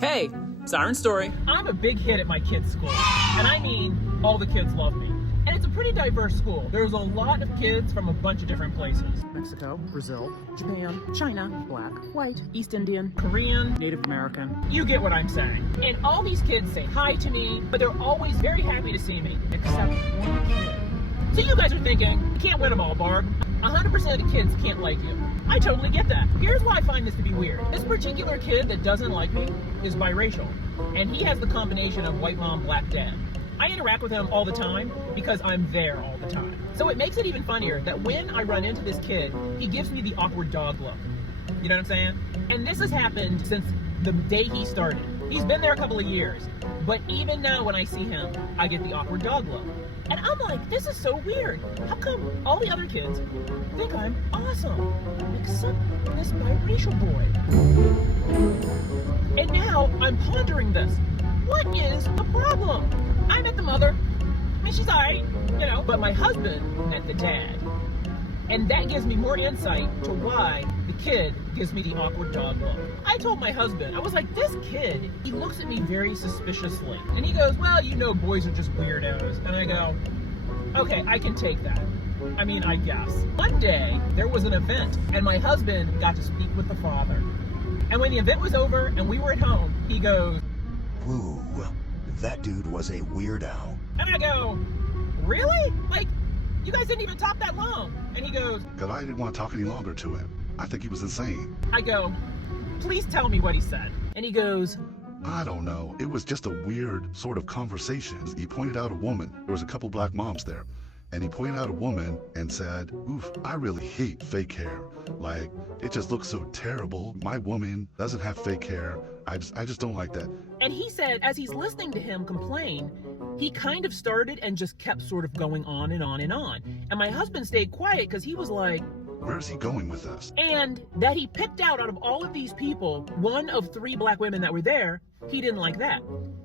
Hey, Siren Story. I'm a big hit at my kids' school, and I mean all the kids love me. And it's a pretty diverse school. There's a lot of kids from a bunch of different places. Mexico, Brazil, Japan, China, Black, White, East Indian, Korean, Native American. You get what I'm saying. And all these kids say hi to me, but they're always very happy to see me, except one kid. So you guys are thinking, you can't win them all, Barb. 100% of the kids can't like you. I totally get that. Here's why I find this to be weird. This particular kid that doesn't like me is biracial, and he has the combination of white mom, black dad. I interact with him all the time because I'm there all the time. So it makes it even funnier that when I run into this kid, he gives me the awkward dog look. You know what I'm saying? And this has happened since the day he started. He's been there a couple of years, but even now when I see him, I get the awkward dog look. And I'm like, this is so weird. How come all the other kids think I'm awesome, except this biracial boy? And now I'm pondering this. What is the problem? I met the mother. I mean, she's alright, you know, but my husband met the dad. And that gives me more insight to why the kid gives me the awkward dog look. I told my husband, I was like, this kid, he looks at me very suspiciously. And he goes, well, you know, boys are just weirdos. And I go, okay, I can take that. I mean, I guess. One day, there was an event, and my husband got to speak with the father. And when the event was over and we were at home, he goes, "Woo, that dude was a weirdo." And I go, really? Like, you guys didn't even talk that long. And he goes, Because I didn't want to talk any longer to him. I think he was insane. I go, please tell me what he said. And he goes, I don't know. It was just a weird sort of conversation. He pointed out a woman. There was a couple black moms there. And he pointed out a woman and said, oof, I really hate fake hair. Like, it just looks so terrible. My woman doesn't have fake hair. I just don't like that. And he said, as he's listening to him complain, he kind of started and just kept sort of going on and on and on. And my husband stayed quiet because he was like, where's he going with this? And that he picked out of all of these people, one of 3 black women that were there, he didn't like that.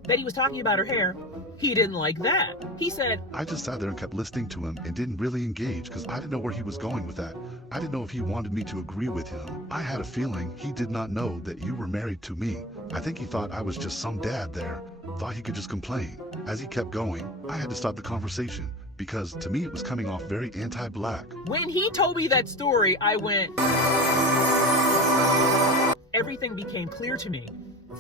That he was talking about her hair, he didn't like that. He said, I just sat there and kept listening to him and didn't really engage because I didn't know where he was going with that. I didn't know if he wanted me to agree with him. I had a feeling he did not know that you were married to me. I think he thought I was just some dad there, thought he could just complain. As he kept going, I had to stop the conversation because to me it was coming off very anti-black. When he told me that story, I went, everything became clear to me.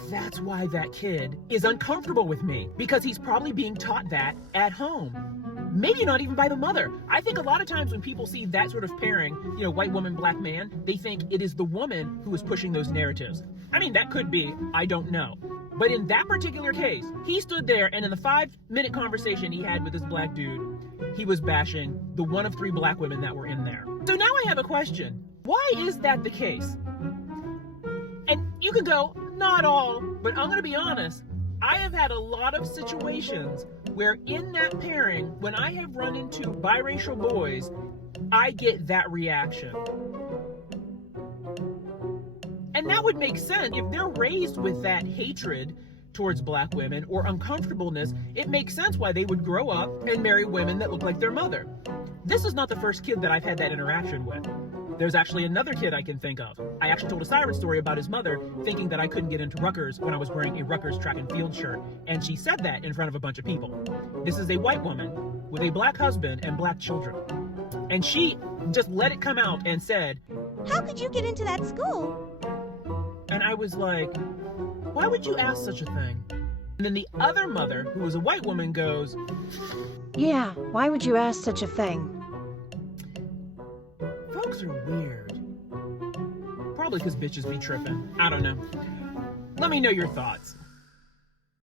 That's why that kid is uncomfortable with me, because he's probably being taught that at home. Maybe not even by the mother. I think a lot of times when people see that sort of pairing, you know, white woman, black man, they think it is the woman who is pushing those narratives. I mean, that could be, I don't know. But in that particular case, he stood there and in the 5-minute conversation he had with this black dude, he was bashing the one of 3 black women that were in there. So now I have a question. Why is that the case? And you can go, not all, but I'm going to be honest. I have had a lot of situations where in that pairing, when I have run into biracial boys, I get that reaction. And that would make sense. If they're raised with that hatred towards black women or uncomfortableness, it makes sense why they would grow up and marry women that look like their mother. This is not the first kid that I've had that interaction with. There's actually another kid I can think of. I actually told a siren story about his mother thinking that I couldn't get into Rutgers when I was wearing a Rutgers track and field shirt, and she said that in front of a bunch of people. This is a white woman with a black husband and black children. And she just let it come out and said, how could you get into that school? And I was like, why would you ask such a thing? And then the other mother, who was a white woman, goes, yeah, why would you ask such a thing? Folks are weird. Probably because bitches be tripping. I don't know. Let me know your thoughts.